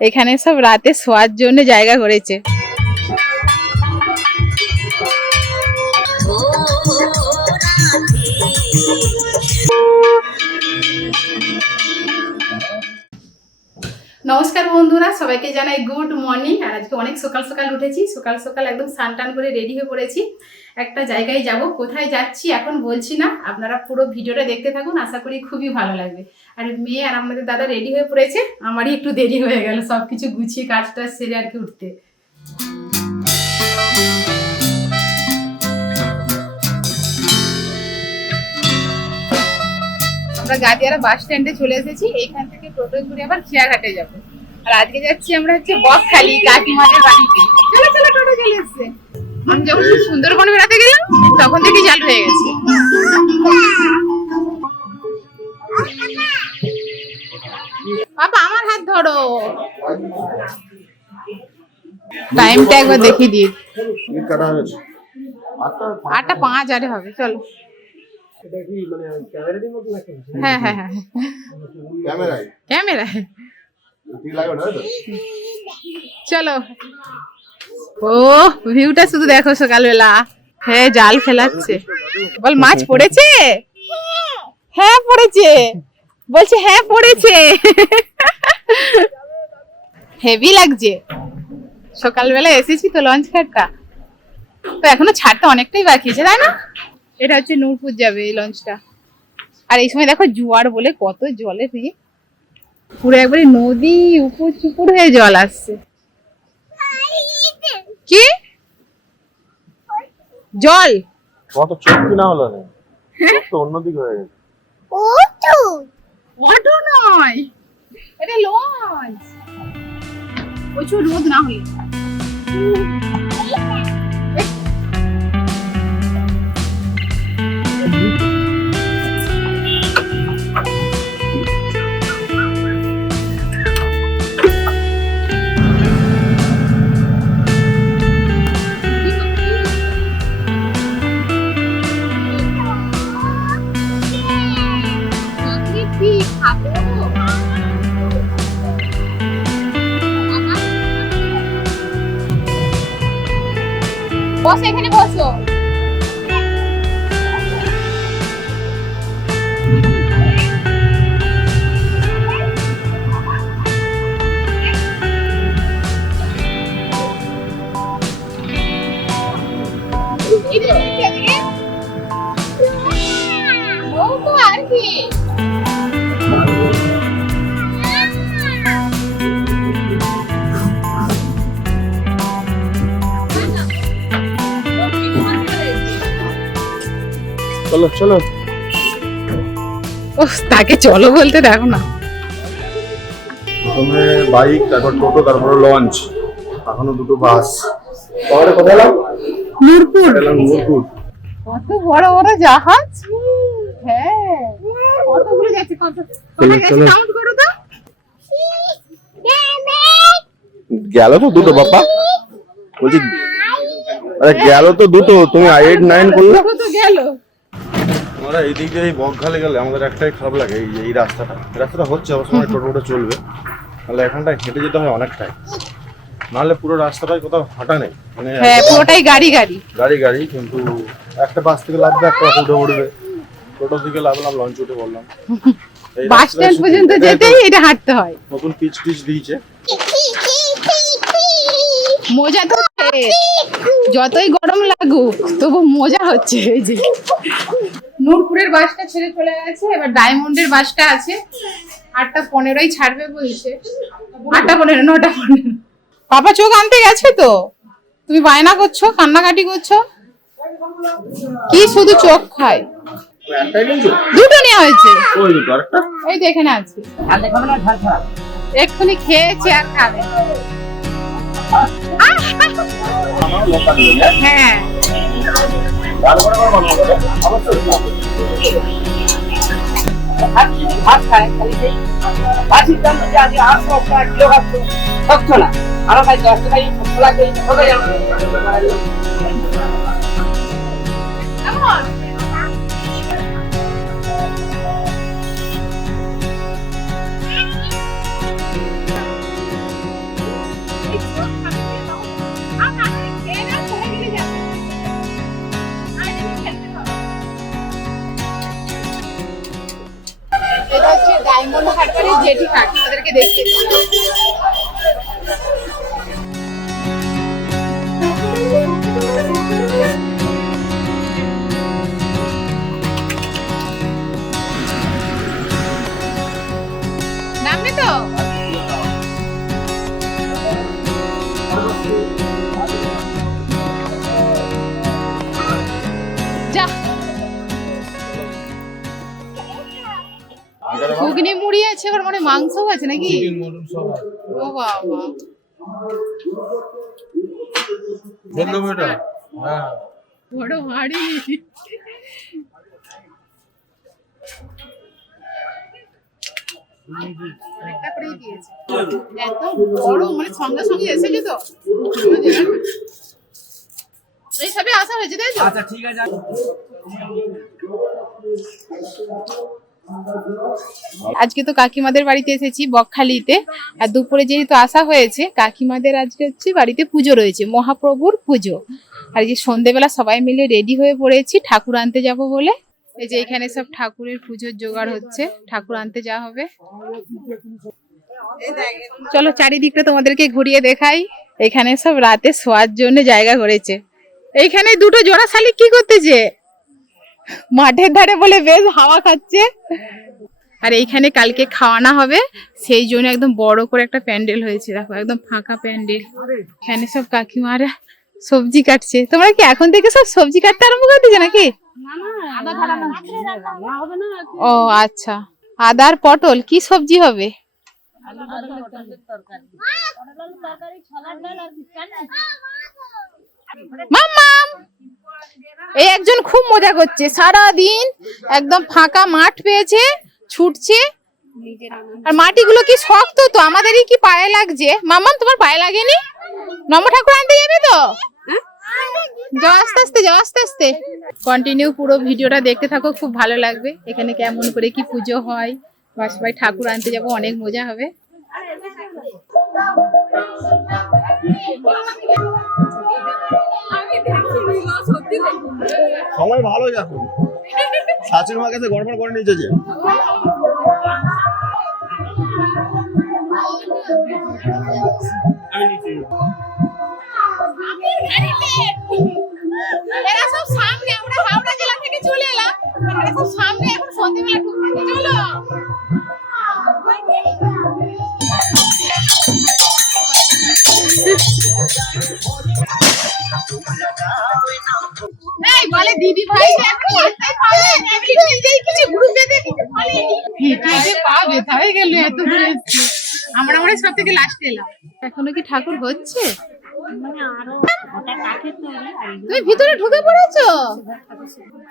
এখানে সব রাতে শোয়ার জন্য জায়গা করেছে। নমস্কার বন্ধুরা, সবাইকে জানাই গুড মর্নিং। আর আজকে অনেক সকাল সকাল উঠেছি, সকাল সকাল একদম স্নান টান করে রেডি হয়ে পড়েছি। একটা জায়গায় যাব, কোথায় যাচ্ছি এখন বলছি না, আপনারা পুরো ভিডিওটা দেখতে থাকুন, আশা করি খুবই ভালো লাগবে। আর মেয়ে আর আমাদের দাদা রেডি হয়ে পড়েছে, আমারই একটু দেরি হয়ে গেল সব কিছু গুছিয়ে কাজটা সেরে আর কি উঠতে। আমরা গাদিয়ারা বাস স্ট্যান্ডে চলে এসেছি। এখান থেকে টোটো করে আবার খেয়াঘাটে যাব। আর আজকে যাচ্ছি আমরা হচ্ছে বকখালি কাকিমাদের বাড়িতে। চলো চলো টোটো চলে এসছে। আমি যখন সুন্দরবন বেড়াতে গেলাম তখন থেকে চালু হয়ে গেছে। বাবা আমার হাত ধরো। টাইমটা একবার দেখিয়ে দিই। আটটা পাঁচ আরে হবে চলো। হ্যাঁ হ্যাঁ হ্যাঁ। ক্যামেরায়? চলো। ও ভিউটা শুধু দেখো সকালবেলা। হ্যাঁ জাল ফেলাচ্ছে বল মাছ পড়েছে? হ্যাঁ পড়েছে। বলছে হ্যাঁ পড়েছে। হেভি লাগছে। সকালবেলা এসেছি তো লঞ্চ ঘাটটা তো এখনও ছাড়তে অনেকটাই বাকি আছে তাই না? এটা হচ্ছে নূরপুর যাবে এই লঞ্চটা আর এই সময় দেখো জোয়ার বলে কত জলে দিয়ে পুরো একবারে নদী উপর চুপুর হয়ে জল আসছে। কি? জল? কত চোখ কিনা হলো না। চোখ তো অন্যদিকে হয়ে গেছে। অটো নয়। এটা লঞ্চ প্রচুর রোদ না হলে। চলো চলো। ও তাকে চলো বলতে দেখো না। প্রথমে বাইক তারপর টোটো তারপর লঞ্চ এখনও দুটো বাস শহরে কোথায় এলাম? নূরপুর। এলাম? নূরপুর। কত বড় বড় জাহাজ। হ্যাঁ কতগুলো যাচ্ছে কত চলো, চলো। কাউন্ট করো তো। গেল তো দুটো বাবা বলছি আরে গেল তো দুটো তুমি এইট নাইন করলে। কত গেল। আমরা এই দিক দিয়ে এই বকখালে গেলে আমাদের একটাই খারাপ লাগে এই এই রাস্তাটা। রাস্তাটা হচ্ছে অবশ্য সময় টোটো টোটো চলবে। তাহলে এখানটায় হেঁটে যেতে হয় অনেকটাই। নাহলে পুরো রাস্তাটায় কোথাও হাঁটা নেই। মানে হ্যাঁ পুরোটাই গাড়ি গাড়ি। গাড়ি গাড়ি কিন্তু একটা বাস থেকে লাগবে একটা উঠে উঠবে। টোটো থেকে লাভলাম লঞ্চ উঠে বললাম বাস স্ট্যান্ড পর্যন্ত যেতেই এটা হাঁটতে হয়। নতুন পিচ টিচ দিয়েছে। মজা তো যতই গরম লাগুক তবু মজা হচ্ছে এই যে। নূরপুরের বাসটা ছেড়ে চলে গেছে এবার ডায়মন্ডের বাসটা আছে। আটটা পনেরোই ছাড়বে বলছে। আটটা পনেরো নটা পনেরো। পাপা চোখ আনতে গেছে তো? তুমি বায়না করছ কান্নাকাটি করছ? কি শুধু চোখ খায়? দুটো নেওয়া হয়েছে। এই তো এখানে আছে এক্ষুনি খেয়েছে আর খাবে হ্যাঁ। যদি আজ আটশো টাকা बैठी काकी पकड़ के ঘুগনি মুড়ি আছে আবার মানে মাংস আছে নাকি? ও বাবা। বড় হাড়ি এত বড় মানে সঙ্গে সঙ্গে এসেছে তো। এইসবে আসা হয়েছে তাই তো? আচ্ছা ঠিক আছে। আজকে তো কাকিমাদের বাড়িতে এসেছি বকখালিতে। আর দুপুরে যেহেতু আসা হয়েছে, কাকিমাদের আজকে হচ্ছে বাড়িতে পুজো রয়েছে, মহাপ্রভুর পুজো। আর যে সন্ধেবেলা সবাই মিলে রেডি হয়ে পড়েছি, ঠাকুর আনতে যাব বলে। এই যে এখানে সব ঠাকুরের পুজোর জোগাড় হচ্ছে, ঠাকুর আনতে যাওয়া হবে। চলো চারিদিকটা তোমাদেরকে ঘুরিয়ে দেখাই। এখানে সব রাতে শোয়ার জন্য জায়গা করেছে। এইখানে দুটো জোড়া শালিক কি করতেছে? মাঠের ধারে বলে বেশ হাওয়া খাচ্ছে। আর এইখানে কালকে খাওয়ানো হবে, সেই জন্য একদম বড় করে একটা প্যান্ডেল হয়েছে, দেখো, একদম ফাঁকা প্যান্ডেল। এখানে সব কাকিমারা সবজি কাটছে। তোমরা কি এখন থেকে সব সবজি কাটতে আরম্ভ করে দিয়েছে নাকি? ও আচ্ছা। আদার পটল, কি সবজি হবে? মাম্মাম এই একজন খুব মজা করছে। সারা দিন একদম ফাঁকা মাঠ পেয়েছে, ছুটছে। আর মাটিগুলো কি শক্ত তো, আমাদেরই কি পায়ে লাগছে? মাম্মাম তোমার পায়ে লাগেনি? নম ঠাকুর আনতে যাবে তো? যাও আস্তে আস্তে, যাও আস্তে আস্তে। কন্টিনিউ পুরো ভিডিওটা দেখতে থাকো, খুব ভালো লাগবে। এখানে কেমন করে কি পুজো হয়, বা সবাই ঠাকুর আনতে যাব, অনেক মজা হবে। সবাই ভালো এখন। শাশুড়ি মার কাছে গড়বড় করে নিয়েছে যে। এই বলে দিদি ভাই পা ব্যথা হয়ে গেল এত দূরে আমরা আমরা সব থেকে লাস্টে এলাম। এখনও কি ঠাকুর হচ্ছে? তুমি ভিতরে ঢুকে পড়েছো?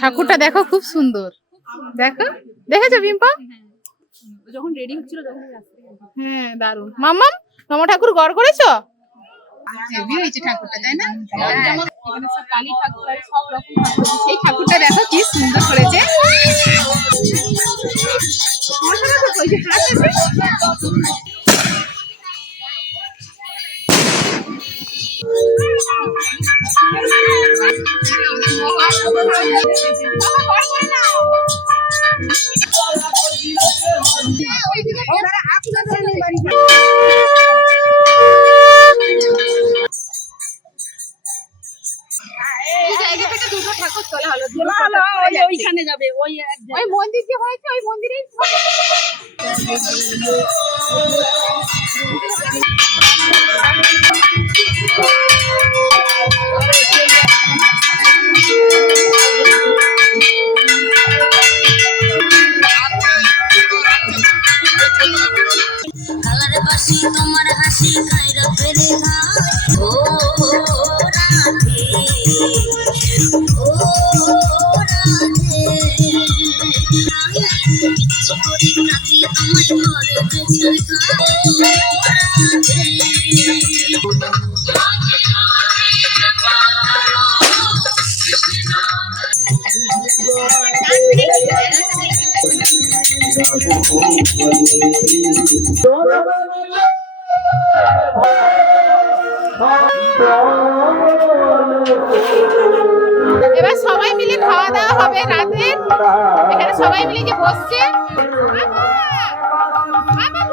ঠাকুরটা দেখো খুব সুন্দর। দেখো দেখেছ পিম্পা যখন রেডি হচ্ছিল তখন হ্যাঁ দারুণ মাম্মাম মামা ঠাকুর গড় করেছ? হেভি হয়েছে ঠাকুরটা তাই না? কালী ঠাকুর সব রকম সেই ঠাকুরটা দেখো কি সুন্দর করেছে। মশা দেখো, ওই এক ওই মন্দির যে হয়েছে ওই মন্দিরেই কালার এবার সবাই মিলে খাওয়া দাওয়া হবে রাতে। এখানে সবাই মিলে যে বসছে। I'm a